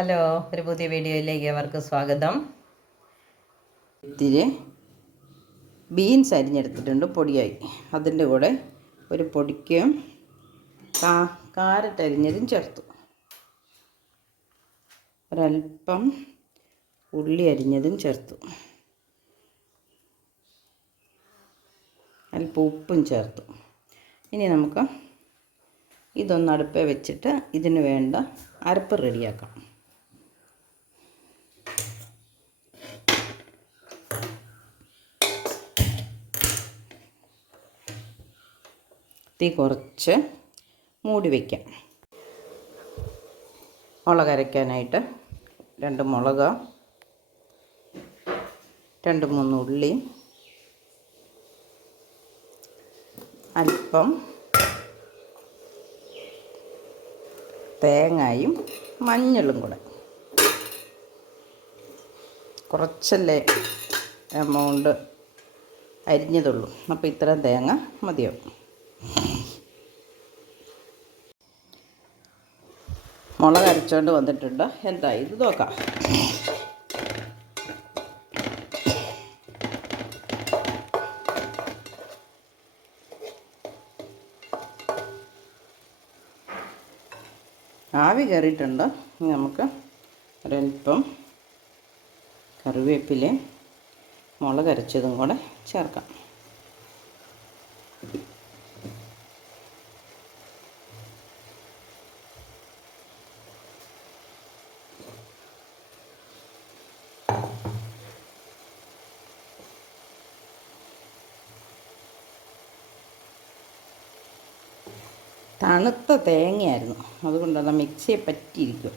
Hello, ഒരു പുതിയ വീഡിയോയിലേക്ക് അവർക്ക് സ്വാഗതം. ഇത്തിരി ബീൻസ് അരിഞ്ഞെടുത്തിട്ടുണ്ട്, പൊടിയായി. അതിൻ്റെ കൂടെ ഒരു പൊടിക്ക് കാരറ്റ് അരിഞ്ഞതും ചേർത്തു. ഒരൽപ്പം ഉള്ളി അരിഞ്ഞതും ചേർത്തു. അല്പം ഉപ്പും ചേർത്തു. ഇനി നമുക്ക് ഇതൊന്ന് അടുപ്പേ വെച്ചിട്ട് ഇതിന് വേണ്ട അരപ്പ് റെഡിയാക്കാം. തീ കുറച്ച് മൂടി വയ്ക്കാം. മുളക് അരയ്ക്കാനായിട്ട് 2 മുളക്, 2-3 ഉള്ളി, അല്പം തേങ്ങയും മഞ്ഞളും കൂടെ. കുറച്ചല്ലേ എമൗണ്ട് അരിഞ്ഞതുള്ളൂ, അപ്പോൾ ഇത്രയും തേങ്ങ മതിയാവും. മുളക് അരച്ചുകൊണ്ട് വന്നിട്ടുണ്ട്. എന്താ ഇത് നോക്കാം. ആവി കയറിയിട്ടുണ്ട്. നമുക്ക് ഒരൽപ്പം കറിവേപ്പിലയും മുളക് അരച്ചതും കൂടെ ചേർക്കാം. തണുത്ത തേങ്ങയായിരുന്നു, അതുകൊണ്ടത് മിക്സിയെ പറ്റിയിരിക്കുക.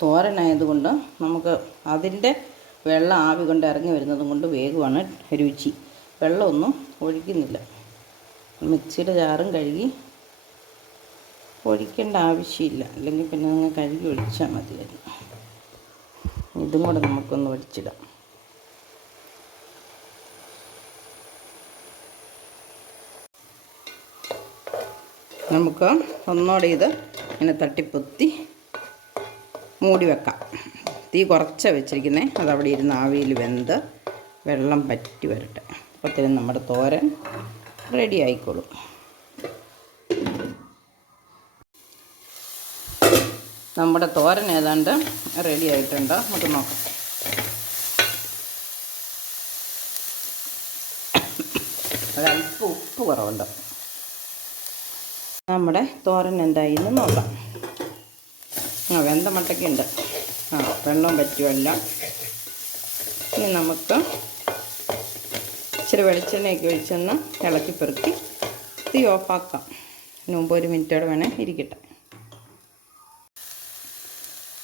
തോരനായതുകൊണ്ട് നമുക്ക് അതിൻ്റെ വെള്ളം ആവി കൊണ്ട് ഇറങ്ങി വരുന്നതും കൊണ്ട് വേഗമാണ് രുചി. വെള്ളമൊന്നും ഒഴിക്കുന്നില്ല. മിക്സിയുടെ ജാറും കഴുകി ഒഴിക്കേണ്ട ആവശ്യമില്ല, അല്ലെങ്കിൽ പിന്നെ നിങ്ങൾ കഴുകി ഒഴിച്ചാൽ മതിയായിരുന്നു. ഇതും കൂടെ നമുക്കൊന്ന് ഒഴിച്ചിടാം. നമുക്ക് ഒന്നോടെ ഇത് ഇങ്ങനെ തട്ടിപ്പൊത്തി മൂടി വെക്കാം. തീ കുറച്ച് വെച്ചിരിക്കുന്നത്, അതവിടെ ഇരുന്ന് ആവിയിൽ വെന്ത് വെള്ളം പറ്റി വരട്ടെ. അപ്പോഴത്തേനും നമ്മുടെ തോരൻ റെഡി ആയിക്കോളും. നമ്മുടെ തോരൻ ഏതാണ്ട് റെഡി ആയിട്ടുണ്ട്. നമുക്ക് നോക്കാം. ഒരല്പം ഉപ്പ് കുറവുണ്ട്. നമ്മുടെ തോരൻ എന്തായിന്ന് നോക്കാം. വെന്ത മട്ടയ്ക്കുണ്ട്. വെള്ളം പറ്റുമല്ല. ഇനി നമുക്ക് ഇച്ചിരി വെളിച്ചെണ്ണയൊക്കെ ഒഴിച്ചൊന്ന് ഇളക്കി പെറുക്കി തീ ഓഫാക്കാം. മുമ്പ് 1 മിനിറ്റോടെ വേണേൽ ഇരിക്കട്ടെ.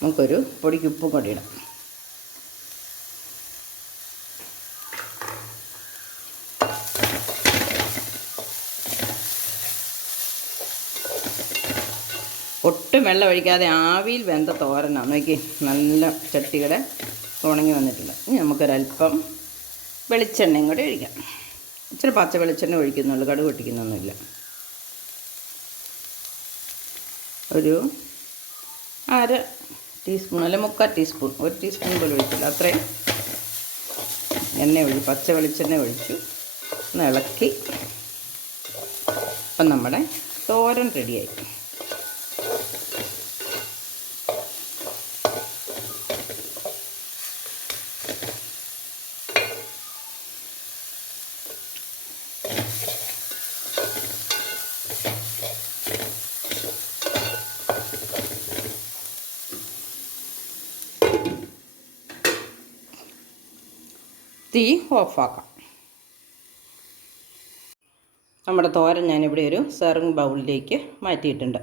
നമുക്കൊരു പൊടിക്ക് ഉപ്പും കൂടി ഇടാം. ഒട്ടും വെള്ളം ഒഴിക്കാതെ ആവിയിൽ വെന്ത തോരനാണ്. നോക്കി, നല്ല ചട്ടിയുടെ ഉണങ്ങി വന്നിട്ടുണ്ട്. ഇനി നമുക്കൊരൽപ്പം വെളിച്ചെണ്ണയും കൂടി ഒഴിക്കാം. ഇച്ചിരി പച്ച വെളിച്ചെണ്ണ ഒഴിക്കുന്നുള്ളൂ, കടുക് പൊട്ടിക്കുന്നൊന്നുമില്ല. ഒരു 1/2 ടീസ്പൂൺ അല്ല 3/4 ടീസ്പൂൺ, 1 ടീസ്പൂൺ പോലും ഒഴിച്ചില്ല. അത്രയും എണ്ണ പച്ച വെളിച്ചെണ്ണ ഒഴിച്ചു, ഒന്ന് ഇളക്കി. അപ്പം നമ്മുടെ തോരൻ റെഡിയായി. തീ ഓഫാക്കാം. നമ്മുടെ തോരൻ ഞാനിവിടെ ഒരു സെർവിങ് ബൗളിലേക്ക് മാറ്റിയിട്ടുണ്ട്.